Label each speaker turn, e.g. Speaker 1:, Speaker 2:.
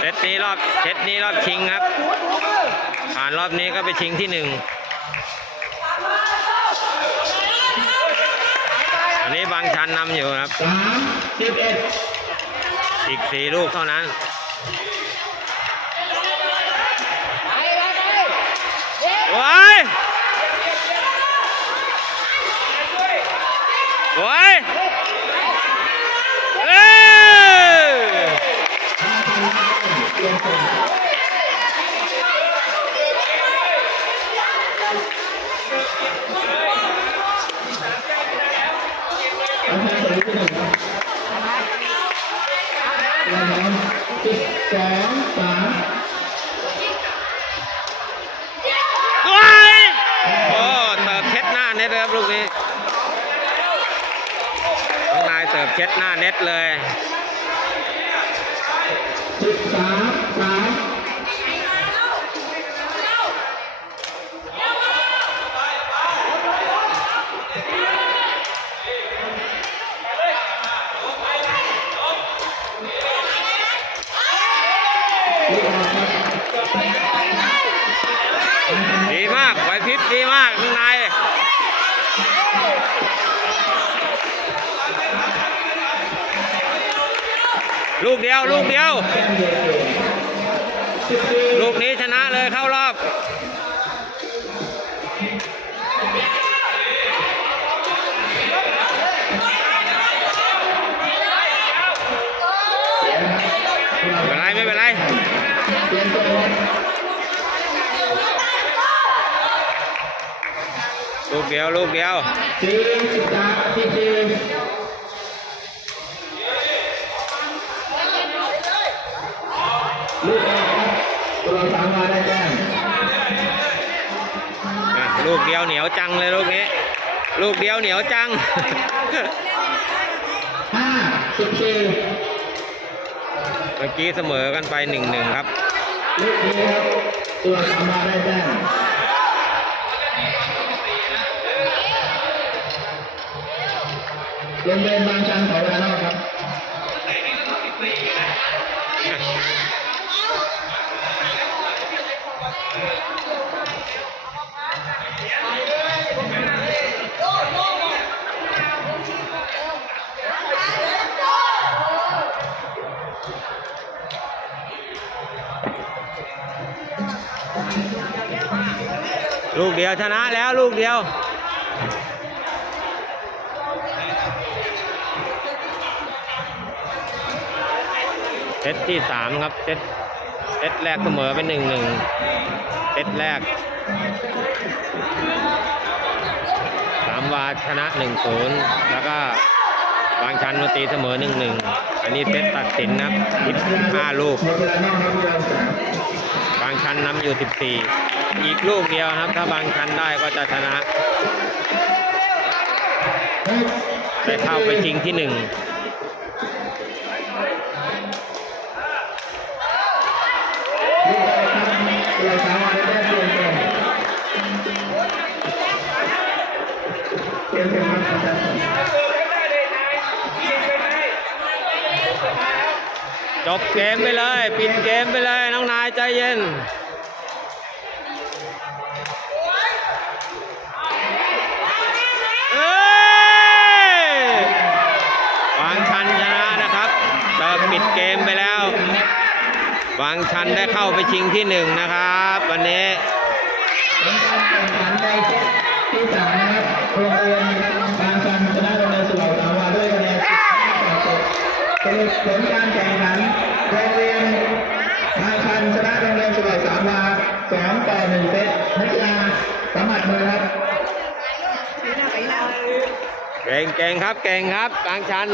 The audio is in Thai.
Speaker 1: เซ
Speaker 2: ตนี้รอบเซตนี้รอบชิงครับ ผ่านรอบนี้ก็ไปชิงที่หนึ่งอันนี้บางชันนำอยู่ครับ
Speaker 1: อี
Speaker 2: กสี่ลูกเท่านั้นโอ้ย อ
Speaker 1: งสาม
Speaker 2: โอ้ยโอ้เสิร์ฟเช็ดหน้าเน็ตครับลูกนี้น้องนายเสิร์ฟเช็ดหน้าเน็ตเลย
Speaker 1: สิบสามสาม
Speaker 2: ดีมากไหวพริบดีมากน้องนาย ลูกเดียวลูกเดียว ลูกนี้ชนะเลยเข้ารอบไม่เป็นไรไม่เป็นไร
Speaker 1: ลู
Speaker 2: กเดียวลูกเดียว
Speaker 1: สี่สิบสามสิบสี่ลูกออกครับตัวเราสามมาได้แต้ม
Speaker 2: อะ ลูกเดียวเหนียวจังเลยลูกนี้ ลูกเดียวเหนียวจัง
Speaker 1: ห้าสิบสี่
Speaker 2: เมื่อกี้เสมอกันไปหนึ่งหนึ่งครับ
Speaker 1: ลูกนี้ครับตัวสามมาได้แต้มโรงเรียนบางชันขอเวลานอกครับ
Speaker 2: ลูกเดียวชนะแล้วลูกเดียว เซตที่สามครับ เซตเซตแรกเสมอเป็นหนึ่งหนึ่งเซตแรกสามวาชนะหนึ่งศูนย์แล้วก็บางชันมาตีเสมอหนึ่งหนึ่งอันนี้เซตตัดสินนะครับสิบห้าลูก
Speaker 1: บา
Speaker 2: งชันนำอยู่14 อีกลูกเดียวครับ ถ้าบางชันได้ก็จะชนะได้เข้าไปชิงที่หนึ่ง
Speaker 1: จ
Speaker 2: บเกมไปเลย ปิดเกมไปเลย น้องนายใจเย็น เอ้ยวางชันชนะนะครับเติมปิดเกมไปแล้ว วา งชันได้เข้าไปชิงที่หนึ่งนะครับ วันนี้
Speaker 1: เป็นการแข่งขันในเซตที่สามนะครับโรงเรียนบางชันชนะโรงเรียนสุเหร่าสามวาด้วยคะแนน15ต่อ7สรุปผลการแข่งขันโรงเรียนบางชันชนะโรงเรียนสุเหร่าสามวา2ต่อ1เซตนักกีฬาสมัครมือครับ
Speaker 2: เก่งเก่งครับเก่งครับบางชัน